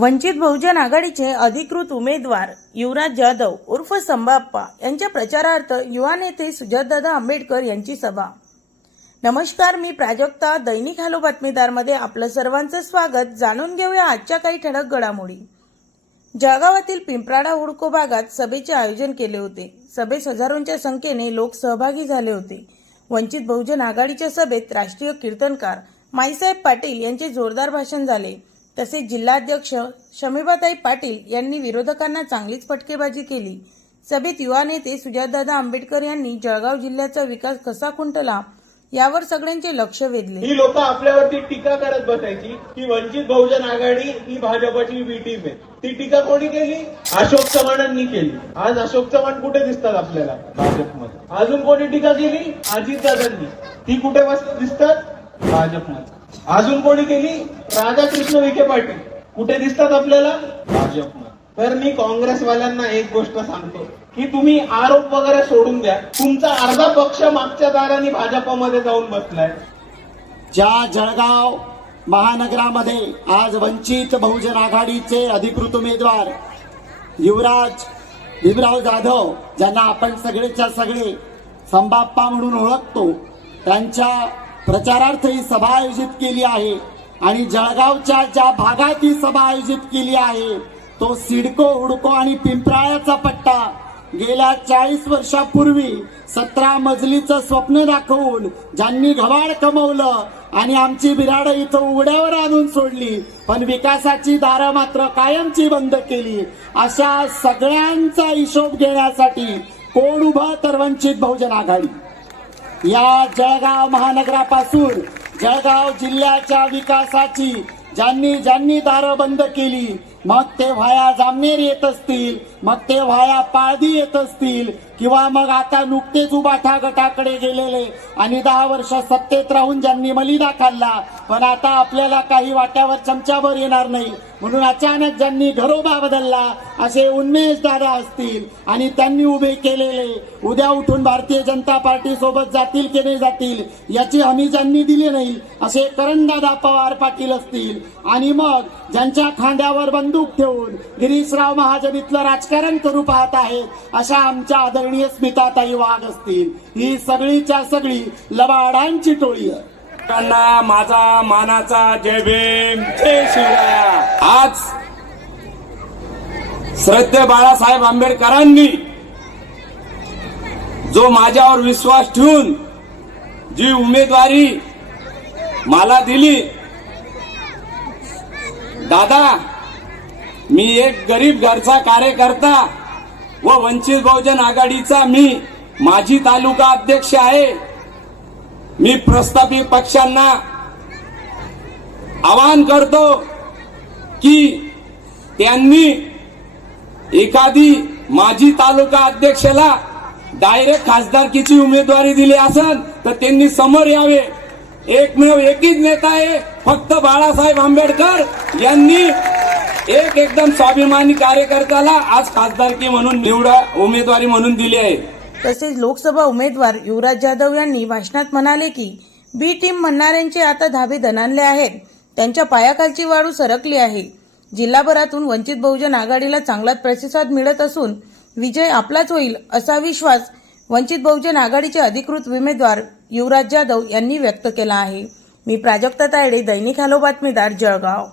वंचित बहुजन आघाडीचे अधिकृत उमेदवार युवराज जाधव उर्फ संबाप्पा यांच्या प्रचारार्थ युवा नेते सुजातदादा आंबेडकर यांची सभा. नमस्कार मी प्राजक्ता दैनिक हॅलो बातमीदारमध्ये आपलं सर्वांचं स्वागत. जाणून घेऊया आजच्या काही ठळक घडामोडी. जळगावातील पिंपराडा हुडको भागात सभेचे आयोजन केले होते. सभेस हजारोंच्या संख्येने लोक सहभागी झाले होते. वंचित बहुजन आघाडीच्या सभेत राष्ट्रीय कीर्तनकार माईसाहेब पाटील यांचे जोरदार भाषण झाले. तसेच जिल्हाध्यक्ष शमीबाताई पाटील यांनी विरोधकांना चांगलीच फटकेबाजी केली. सभेत युवा नेते सुजातदादा आंबेडकर यांनी जळगाव जिल्ह्याचा विकास कसा खुंटला यावर सगळ्यांचे लक्ष वेधले. ही लोक आपल्यावरती टीका करत बसायची की वंचित बहुजन आघाडी ही भाजपची बी टीम आहे. ती टीका कोणी केली? अशोक चव्हाणांनी केली. आज अशोक चव्हाण कुठे दिसतात आपल्याला? भाजपमध्ये. अजून कोणी टीका केली? अजितदादांनी. ती कुठे बस दिसतात? भाजपमध्ये अजून कोणी केली? राधाकृष्ण विखे पाटील. कुठे दिसतात आपल्याला? भाजपमध्ये तर मी काँग्रेसवाल्यांना एक गोष्ट सांगतो की तुम्ही आरोप वगैरे सोडून द्या. तुमचा अर्धा पक्ष मागच्या दाराने भाजपमध्ये जाऊन बसलाय. ज्या जळगाव महानगरामध्ये आज वंचित बहुजन आघाडीचे अधिकृत उमेदवार युवराज भीमराव जाधव ज्यांना आपण सगळेच्या सगळे संबाप्पा म्हणून ओळखतो त्यांच्या प्रचारार्थ ही सभा आयोजित केली आहे आणि जळगावच्या ज्या भागात ही सभा आयोजित केली आहे तो सिडको हुडको आणि पिंपराळ्याचा पट्टा गेल्या चाळीस वर्षापूर्वी सतरा मजलीचं स्वप्न दाखवून ज्यांनी घबाड कमवलं आणि आमची बिराड इथं उघड्यावर आणून सोडली पण विकासाची दारं मात्र कायमची बंद केली. अशा सगळ्यांचा हिशोब घेण्यासाठी कोण उभं तर वंचित बहुजन आघाडी? या जळगाव महानगरापासून जळगाव जिल्ह्याच्या विकासाची ज्यांनी ज्यांनी दारं बंद केली मग ते व्हाया जामनेर येत असतील मग ते व्हाया पाळदी येत असतील किंवा मग आता नुकतेच उबाठा गटाकडे गेलेले आणि दहा वर्ष सत्तेत राहून ज्यांनी मलिदा खाल्ला पण आता आपल्याला काही वाट्यावर चमच्यावर येणार नाही. म्हणून अचानक ज्यांनी घरोबा बदलला असे उन्मेष दादा असतील आणि त्यांनी उभे केलेले उद्या उठून भारतीय जनता पार्टी सोबत जातील की नाही जातील याची हमी ज्यांनी दिली नाही असे करणदादा पवार पाटील असतील. आणि मग ज्यांच्या खांद्यावर बंदूक ठेवून गिरीशराव महाजन इथलं राजकारण करू पाहत आहेत अशा आमच्या आदरणीय स्मिताताई वाघ असतील. ही सगळीच्या सगळी लबाडांची टोळी आहे. त्यांना माझा मानाचा जय भीम जय शिवराया आज श्रद्धे बाळासाहेब आंबेडकरांनी जो माझ्यावर विश्वास ठेवून जी उमेदवारी मला दिली दादा मी एक गरीब घरचा कार्यकर्ता व वंचित बहुजन आघाडीचा मी माझी तालुका अध्यक्ष आहे. मी प्रस्थापित पक्षांना आवाहन करतो की त्यांनी एखादी माजी तालुका अध्यक्षाला डायरेक्ट खासदारकीची उमेदवारी दिली असेल तर त्यांनी समोर यावे. एकमेव एकच नेता आहे फक्त बाळासाहेब आंबेडकर यांनी एक एकदम स्वाभिमानी कार्यकर्त्याला आज खासदारकी म्हणून निवडा उमेदवारी म्हणून दिली आहे. तसेच लोकसभा उमेदवार युवराज जाधव यांनी भाषणात म्हणाले की बी टीम म्हणणाऱ्यांचे आता धाबे दणानले आहेत. त्यांच्या पायाखालची वाळू सरकली आहे. जिल्हाभरातून वंचित बहुजन आघाडीला चांगलाच प्रतिसाद मिळत असून विजय आपलाच होईल असा विश्वास वंचित बहुजन आघाडीचे अधिकृत उमेदवार युवराज जाधव यांनी व्यक्त केला आहे. मी प्राजक्ता तायडे दैनिक हॅलो बातमीदार जळगाव.